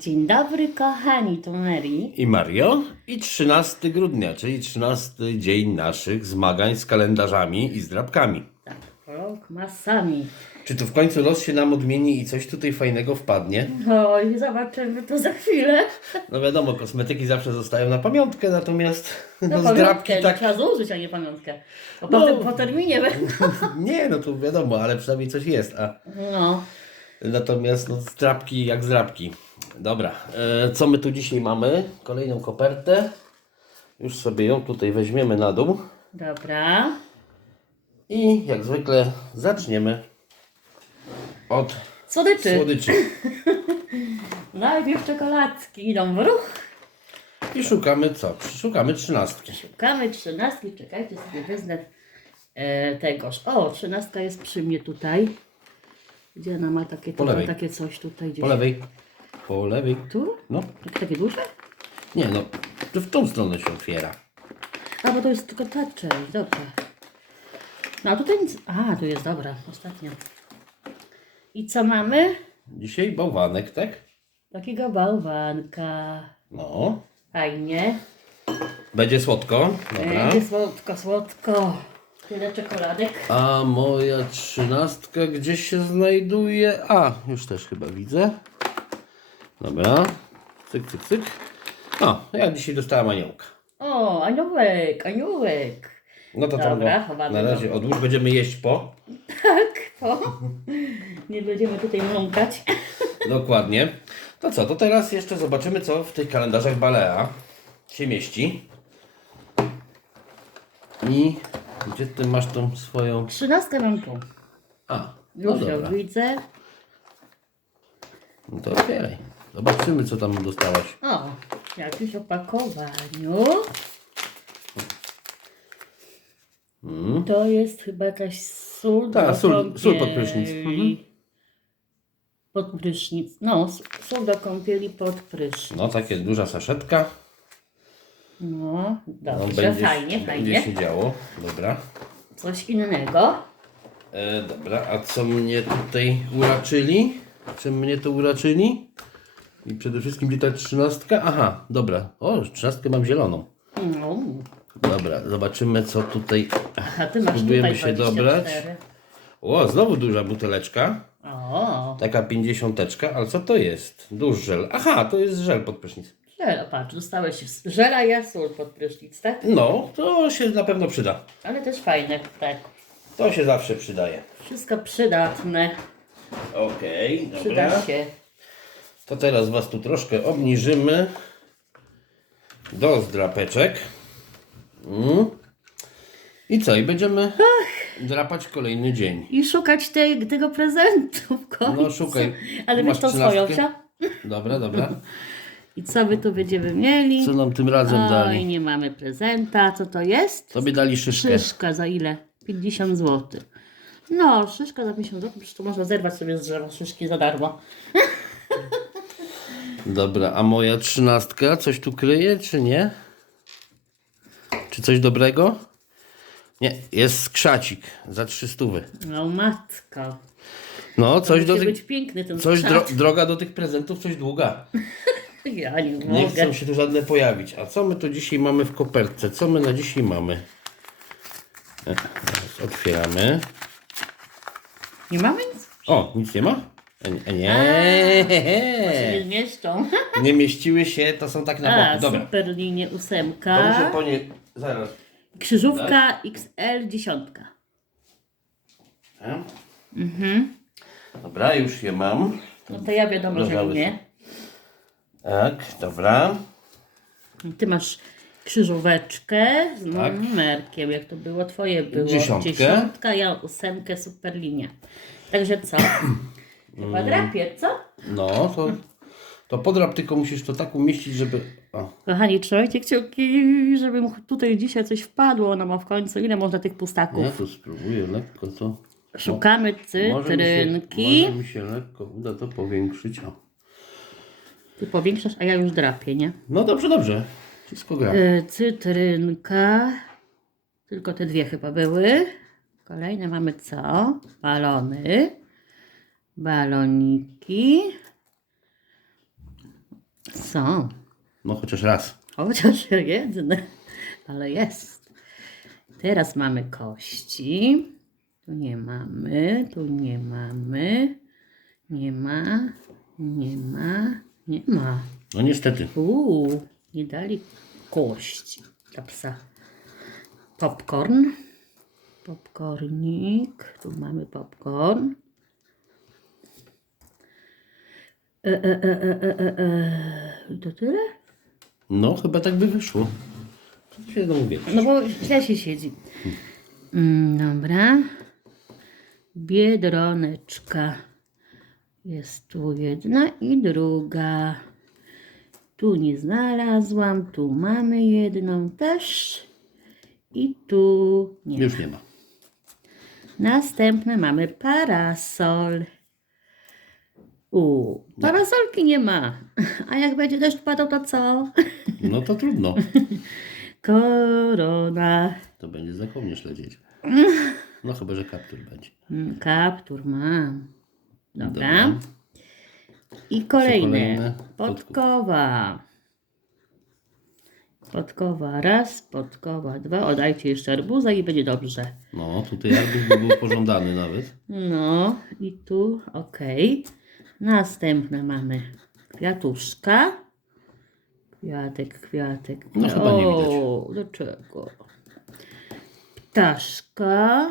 Dzień dobry, kochani, tu Mary. i Mario. I 13 grudnia, czyli 13 dzień naszych zmagań z kalendarzami i z drapkami. Tak, rok masami. Czy tu w końcu los się nam odmieni i coś tutaj fajnego wpadnie? Oj, zobaczymy to za chwilę. No wiadomo, kosmetyki zawsze zostają na pamiątkę, natomiast No, no, z pamiątkę, drapki tak. trzeba zużyć, a nie pamiątkę. Bo No. potem po terminie będą. Nie, no to wiadomo, ale przynajmniej coś jest. A No, natomiast no, z drapki jak z drapki. Dobra, e, co my tu dzisiaj mamy? Kolejną kopertę. Już sobie ją tutaj weźmiemy na dół. dobra. I jak zwykle zaczniemy od Słodyczy. słodyczy. Najpierw czekoladki idą w ruch. I szukamy co? Szukamy trzynastki. Szukamy trzynastki. Czekajcie, sobie wezmę e, tegoż. O, trzynastka jest przy mnie tutaj. Gdzie ona ma takie, takie coś tutaj gdzieś? Po lewej. Po lewej. Tu? No. Takie, takie duże? Nie no. To w tą stronę się otwiera. A, bo to jest tylko ta część, dobra. No a tutaj nic. A, tu jest dobra, ostatnia. I co mamy? Dzisiaj bałwanek, tak? Takiego bałwanka. No. Fajnie. Będzie słodko. Dobra. Będzie słodko, słodko. Tyle czekoladek. A moja trzynastka gdzieś się znajduje? A, już też chyba widzę. Dobra. Cyk, cyk, cyk. O, ja dzisiaj dostałem aniołka. O, aniołek, aniołek. No to tam Dobra, go chowamy na go. razie odłóż. Będziemy jeść po. Tak, o. Nie będziemy tutaj mląkać. Dokładnie. To co, to teraz jeszcze zobaczymy, co w tych kalendarzach Balea się mieści. I gdzie ty masz tą swoją... Trzynastkę mam tu. A, no Już ją dobra. widzę. No to otwieraj. Zobaczymy, co tam dostałaś. O, w jakimś opakowaniu. To jest chyba jakaś sól Tak, do sól- sól pod prysznic. Mhm. Pod prysznic. No, sól do kąpieli pod prysznic. No, takie duża saszetka. No, No, dobrze, fajnie, będzie fajnie. się działo. Dobra. Coś innego. E, dobra, a co mnie tutaj uraczyli? Czym mnie to uraczyli? I przede wszystkim gdzie ta trzynastka? Aha, dobra. O, trzynastkę mam zieloną. No. Dobra, zobaczymy co tutaj. A ty masz Spróbujemy tutaj się 24. dobrać. O, znowu duża buteleczka. O, Taka pięćdziesiąteczka, ale co to jest? Duży żel. Aha, to jest żel pod prysznic. żel, patrz, dostałeś żela i sól pod prysznic, tak? No, to się na pewno przyda. Ale też fajne, tak. To się zawsze przydaje. Wszystko przydatne. Okej, Przyda dobra. się. To teraz Was tu troszkę obniżymy do zdrapeczek. Mm. I co? I będziemy drapać kolejny dzień. I szukać tego prezentu w końcu. No szukaj. Ale wiesz tą swoją? Dobra, dobra. I co my tu będziemy mieli? Co nam tym razem Oj, dali? nie mamy prezenta. Co to jest? Tobie dali szyszkę. Szyszka za ile? 50 zł. No, szyszka za 50 zł, przecież to można zerwać sobie z drzewa szyszki za darmo. Dobra, a moja trzynastka coś tu kryje, czy nie? Czy coś dobrego? Nie, jest skrzacik za 300. No matko. No, coś do tych... być piękny ten Coś dro, skrzat. droga do tych prezentów, coś długa. Ja nie Nie mogę. chcą się tu żadne pojawić. A co my tu dzisiaj mamy w kopertce? Co my na dzisiaj mamy? E, Teraz otwieramy. Nie mamy nic? O, nic nie ma? Nie, Się nie. zmieszczą. Nie mieściły się, to są tak na A, boku. Dobra. super linie To muszę ósemka. po nie... Zaraz. Krzyżówka XL dziesiątka. E? Dobra, już je mam. No to ja wiadomo, że nie. Tak, dobra. Ty masz krzyżóweczkę z Tak. numerkiem, jak to było twoje było. Dziesiątkę. Dziesiątka, ja ósemkę, super linia. Także co? Chyba drapie, co? No, to, to podrap tylko musisz to tak umieścić, żeby... O, Kochani, trzymajcie kciuki, żeby mu tutaj dzisiaj coś wpadło. No bo w końcu ile można tych pustaków? ja tu spróbuję lekko to... Szukamy Może mi, się, cytrynki. może mi się lekko uda to powiększyć. O. Ty powiększasz, a ja już drapię, nie? No dobrze, dobrze. Wszystko gra. Y, cytrynka. Tylko te dwie chyba były. Kolejne mamy co? Balony. Baloniki. są. No chociaż raz. Chociaż jedne, ale jest. Teraz mamy kości. Tu nie mamy, tu nie mamy. Nie ma, nie ma, nie ma. No niestety. Uuu, nie dali kości dla psa. Popcorn. Popcornik. Tu mamy popcorn. E, e, e, e, e, e, e. To tyle? No chyba tak by wyszło. Co się wie? No bo źle się siedzi. Mm, dobra. Biedroneczka. Jest tu jedna i druga. Tu nie znalazłam. Tu mamy jedną też. I tu nie. Już nie ma. Następne mamy parasol. U, parasolki nie ma. A jak będzie deszcz padał, to co? No to trudno. Korona. To będzie znakomicie lecieć. No chyba, że kaptur będzie. Mm, Kaptur mam. Dobra. Dobra. I kolejne. Podkowa. Podkowa raz, podkowa dwa. Odajcie jeszcze arbuza i będzie dobrze. No tutaj arbuz by był pożądany nawet. No i tu ok. Następne mamy kwiatuszka. Kwiatek, kwiatek. No, chyba nie widać. O, do czego? Ptaszka.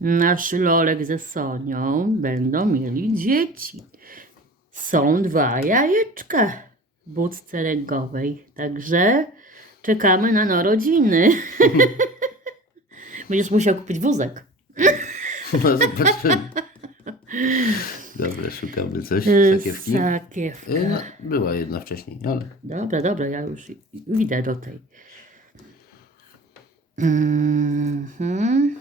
Nasz Lolek ze Sonią będą mieli dzieci. Są dwa jajeczka w budce rękowej, także czekamy na narodziny. Będziesz musiał kupić wózek. No zobaczymy. Dobra, szukamy coś. Y, Sakiewki. Sakiewka. Y, No, była jedna wcześniej, ale Dobra, dobra, ja już idę do tej. Mhm.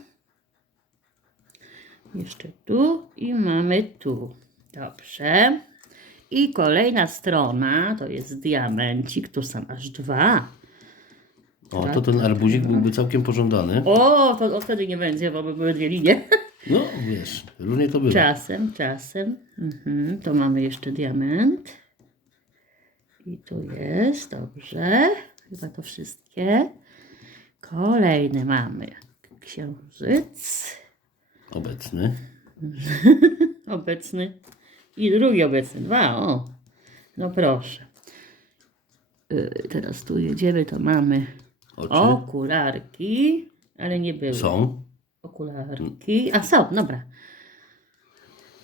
Jeszcze tu i mamy tu. Dobrze. I kolejna strona to jest diamencik. Tu są aż dwa. o, to ten arbuzik byłby całkiem pożądany. O, to o, wtedy nie będzie, bo by były dwie linie. No wiesz, różnie to bywa. Czasem, czasem. Mhm. To mamy jeszcze diament. I tu jest, dobrze. Chyba to wszystkie. Kolejne mamy. Księżyc. Obecny. Obecny. I drugi obecny. Dwa, o. No proszę. Y, Teraz tu jedziemy, to mamy Oczy okularki, ale nie były. są. Okularki. A są, dobra.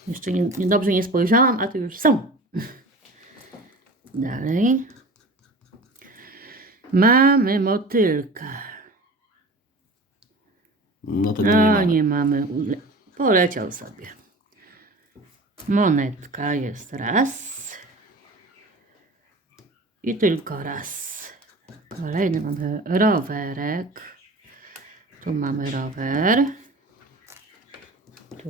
Jeszcze nie, nie, dobrze nie spojrzałam, a tu już są. Dalej. Mamy motylka. No nie No nie mamy. Ule- Poleciał sobie. Monetka jest raz. I tylko raz. Kolejny mamy rowerek. Tu mamy rower. Tu.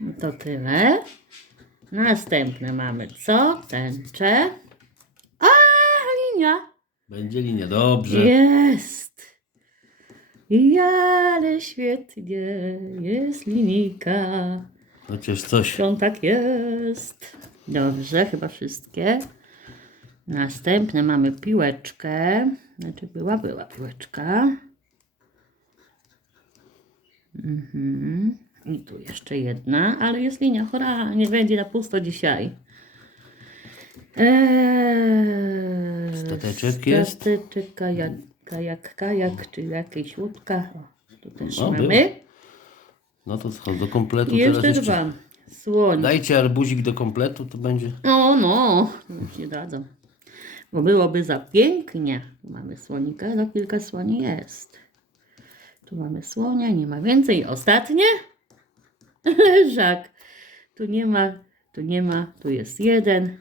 No To tyle. Następne mamy co? Tęczę. A, linia. Będzie linia, dobrze. Jest. Ale świetnie jest linijka. Chociaż coś. Są tak jest. Dobrze, chyba wszystkie. Następne mamy piłeczkę. Znaczy była, była piłeczka. Mhm. I tu jeszcze jedna, ale jest linia. Chora, nie będzie na pusto dzisiaj. Eee, Stateczek jest? Stateczek, kajak, kajak, kajak, czy jakieś łódka. O, tu też O, mamy. No to co, do kompletu I jeszcze teraz jeszcze. dwa. Słoń. Dajcie arbuzik do kompletu, to będzie. O no, już nie dadzą. Bo byłoby za pięknie. Tu mamy słonika, no kilka słoni jest. Tu mamy słonia, nie ma więcej. Ostatnie? Leżak. Tu nie ma, tu nie ma, tu jest jeden.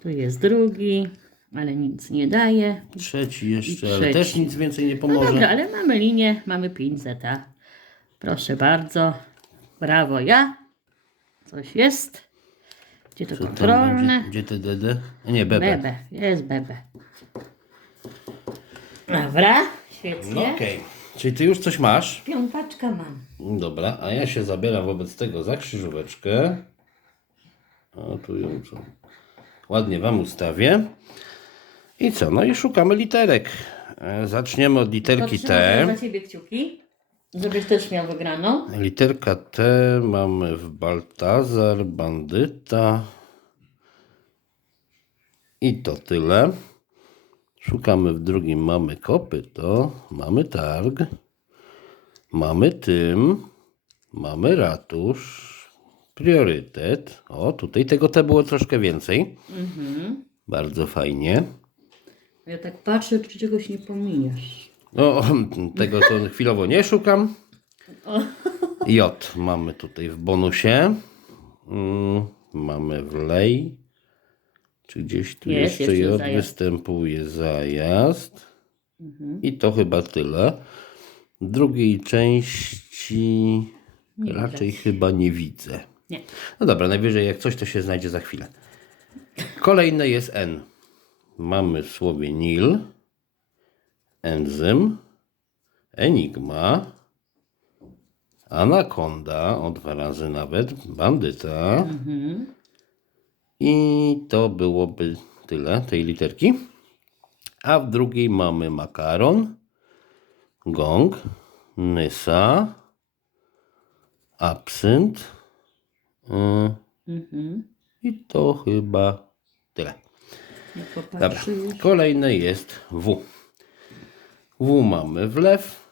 Tu jest drugi, ale nic nie daje. Trzeci jeszcze, I ale trzeci. też nic więcej nie No pomoże. dobra, ale mamy linię, mamy 5 zeta. Proszę bardzo. Brawo ja. Coś jest. Gdzie to Co tam kontrolne? będzie? Gdzie te DD? A Nie, bebe. Bebe, jest bebe. Dobra, No świetnie. okej. Czyli ty już coś masz? Piątaczka mam. Dobra, a ja się zabieram wobec tego za krzyżóweczkę. O, tu ją co. Ładnie Wam ustawię. I co? No i szukamy literek. E, Zaczniemy od literki Trzymam T. za ciebie kciuki, żebyś też miał wygraną. Literka T mamy w Baltazar, Bandyta. I to tyle. Szukamy w drugim, mamy kopyto, mamy targ, mamy tym, mamy ratusz, priorytet. O, tutaj tego T było troszkę więcej. Bardzo fajnie. Ja tak patrzę, czy czegoś nie pominiesz. No, tego to chwilowo nie szukam. J mamy tutaj w bonusie. Mm, mamy wlej. Czy gdzieś tu Jest, jeszcze jeszcze J zajazd. występuje zajazd. I to chyba tyle. Drugiej części Nie raczej chyba nie widzę. Nie. No dobra, najwyżej jak coś to się znajdzie za chwilę. Kolejne jest N. Mamy w słowie Nil, enzym, enigma, anakonda, o dwa razy nawet, bandyta. I to byłoby tyle tej literki. A w drugiej mamy makaron, gong, nysa, absynt. y, Mhm. I to chyba tyle. Jak Dobra. popatrzysz. Kolejne jest W. W mamy wlew.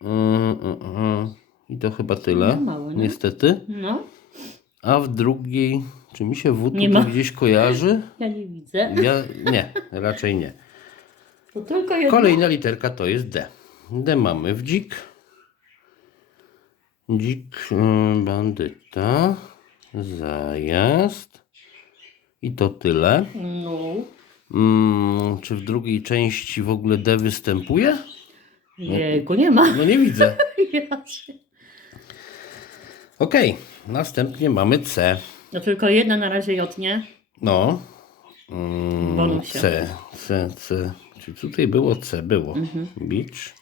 Mm, mm. I to chyba tyle. No, mało, nie? Niestety. No, A w drugiej, czy mi się W tu gdzieś kojarzy? ja nie widzę. Ja, nie, raczej nie. To tylko jedno. Kolejna literka to jest D. D mamy w dzik. Dzik, y, bandyta, zajazd. I to tyle. No. Mm, czy w drugiej części w ogóle D występuje? Jego nie ma. No nie widzę. Ja się- Okej, następnie mamy C. No tylko jedna na razie J, nie? No. Mm. C, C, C. Czy tutaj było C? Było. Mhm. Beach.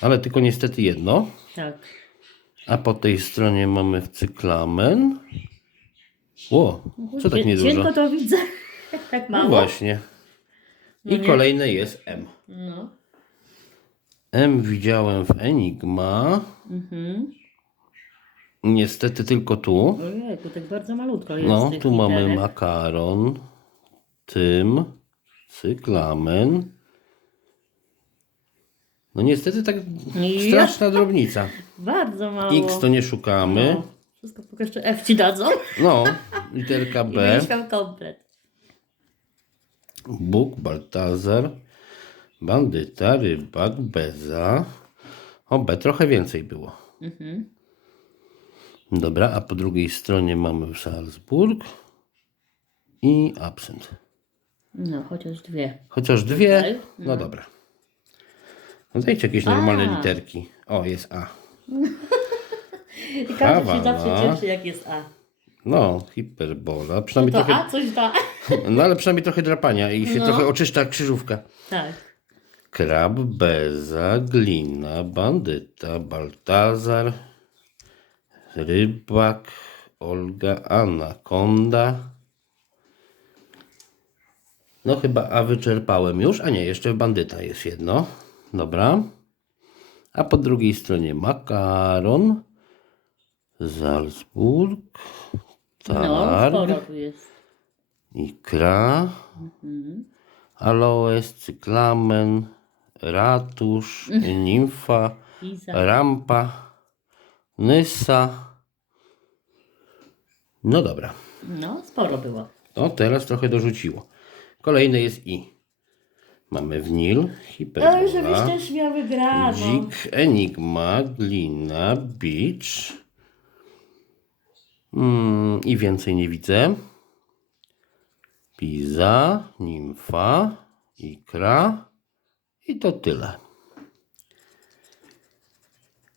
Ale tylko niestety jedno. Tak. A po tej stronie mamy w cyklamen. Ło, co tak Cie- niedużo? Cienko to widzę. Tak No mało. właśnie. I nie? kolejne jest M. No. M widziałem w Enigma. Mhm. Niestety tylko tu. Ojejku, tak bardzo malutko jest No, tych tu mamy literek. makaron, tym, cyklamen. No niestety tak Ja. straszna drobnica. Bardzo mało. X to nie szukamy. No. Wszystko tylko jeszcze F ci dadzą. No, literka I B. będziesz miał komplet. Bóg, Baltazar, bandyta, rybak, beza. O, B trochę więcej było. Mhm. Dobra, a po drugiej stronie mamy Salzburg i absent. No, chociaż dwie. Chociaż dwie. Tutaj? No dobra. No dajcie jakieś normalne A. literki. O, jest A. I każdy się Hawana. zawsze cieszy, jak jest A. No, hiperbola. Przynajmniej To trochę, A coś da. no ale przynajmniej trochę drapania i się No. trochę oczyszcza krzyżówka. Tak. Krab, beza, glina, bandyta, Baltazar, rybak, Olga, anakonda. No chyba A wyczerpałem już, a nie, jeszcze bandyta jest jedno. Dobra. A po drugiej stronie makaron, Salzburg, No, targ, sporo tu jest. ikra, aloes, cyklamen, ratusz, nimfa, Iza. rampa, nysa. No dobra, No, sporo było. to teraz trochę dorzuciło. Kolejny jest i. Mamy wnil, Ale żebyś hiperbola, też miał wygraną. dzik, enigma, glina, beach. Mm, I więcej nie widzę. Pizza, nimfa, ikra i to tyle.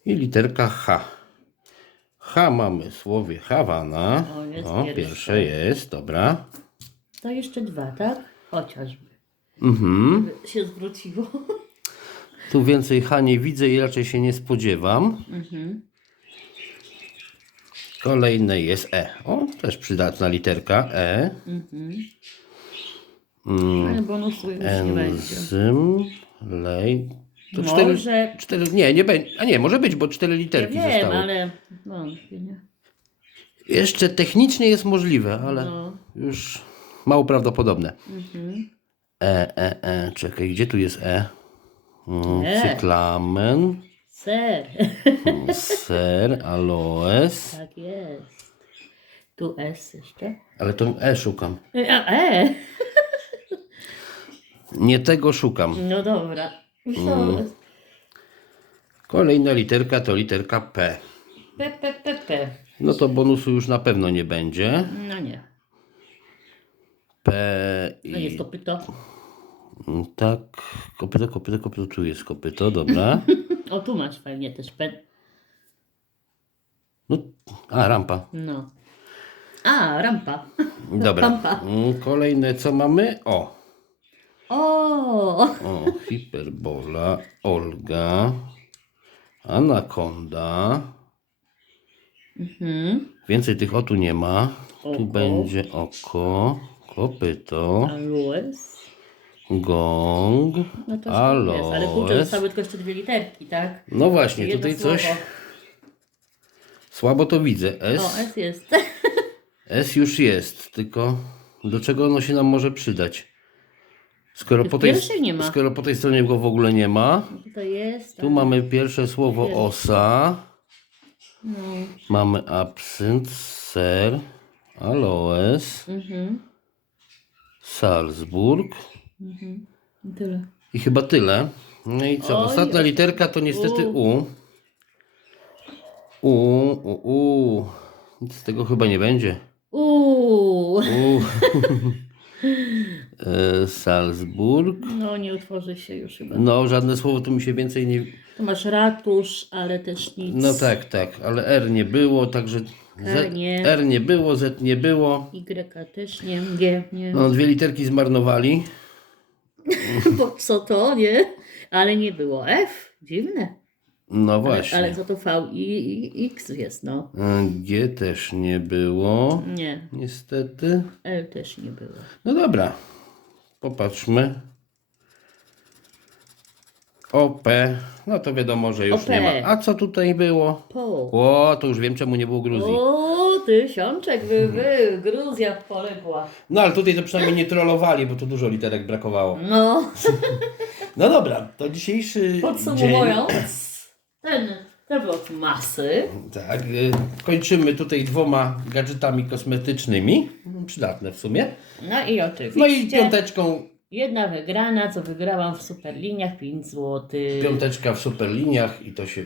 I literka H. H mamy w słowie Hawana. O, jest O, pierwsze. pierwsze jest, dobra. To jeszcze dwa, tak? Chociażby. Mhm. Żeby się zwróciło. Tu więcej H nie widzę i raczej się nie spodziewam. Mhm. Kolejne jest E. O, też przydatna literka E. Mhm. Ale bonusu już nie będzie. enzym, lej. To cztery, Może, cztery, nie, nie będzie. A nie, może być, bo cztery ja literki wiem, zostały. ale wątpię, nie? Jeszcze technicznie jest możliwe, ale No. już mało prawdopodobne. Mhm. E, e, e, czekaj, gdzie tu jest E? Mm, E. Cyklamen, Ser. mm, ser, aloes. tak jest. Tu S jeszcze. Ale to E szukam. E, A, e! Nie tego szukam. No dobra. Myślałam, Kolejna literka to literka P. P, P, P, P. No to bonusu już na pewno nie będzie. No nie. P No jest i... kopyto. Tak, kopyto, kopyto, kopyto, tu jest kopyto, dobra. O, tu masz fajnie też P. No, a, rampa. No. A, rampa. Dobra. Pampa. Mm, Kolejne co mamy? O, O! o, hiperbola, Olga, anakonda. Mhm. Więcej tych o tu nie ma. Tu Oko. będzie oko, kopyto, Aloes. Gong, No to jest, ale kurczę, zostały tylko jeszcze dwie literki, tak? No właśnie, Jedno tutaj słowo. coś słabo to widzę. O, S, S jest. S już jest, tylko do czego ono się nam może przydać? Skoro po, tej, nie ma. skoro po tej stronie go w ogóle nie ma. Tutaj jest. Tu mamy pierwsze słowo osa. No. Mamy absynt, ser, aloes, Mhm. Salzburg Mhm. I Tyle. i chyba tyle. No i co? Oj, Ostatnia literka to niestety U. U. U, U. Nic z tego chyba nie będzie. Uuu. U. E, Salzburg. No nie utworzy się już chyba. No, żadne słowo tu mi się więcej nie. Tu masz ratusz, ale też nic. No tak, tak, ale R nie było, także. Z... nie. R nie było, Z nie było. Y też nie, G nie. No, dwie literki zmarnowali. Bo co to, nie? Ale nie było F. Dziwne. No Ale, właśnie. ale za to V i, i X jest, no. E, G też nie było, Nie. niestety. L też nie było. No dobra, popatrzmy. OP, no to wiadomo, że już OP. nie ma. A co tutaj było? Po. O, to już wiem, czemu nie było Gruzji. O, tysiączek by był. Gruzja poległa. No ale tutaj to przynajmniej nie trollowali, bo tu dużo literek brakowało. No, No dobra, to dzisiejszy podsumowując, ten, ten blok masy. dzień. Tak, y, kończymy tutaj dwoma gadżetami kosmetycznymi. Przydatne w sumie. No i oczywiście. No i piąteczką, Jedna wygrana, co wygrałam w superliniach 5 zł. piąteczka w superliniach i to się...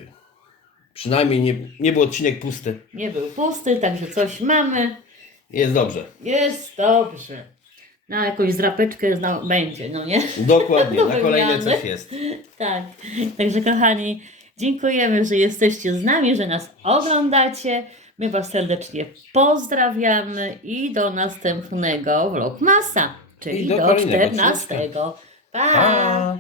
Przynajmniej nie, nie był odcinek pusty. Nie był pusty, także coś mamy. Jest dobrze. Jest dobrze. Na jakąś zdrapeczkę zna- będzie, no nie? Dokładnie, Do na kolejne coś jest. Tak. Także kochani, dziękujemy, że jesteście z nami, że nas oglądacie. My Was serdecznie pozdrawiamy i do następnego Vlogmasa, czyli I do do, kolejnego 14. Pa! Pa!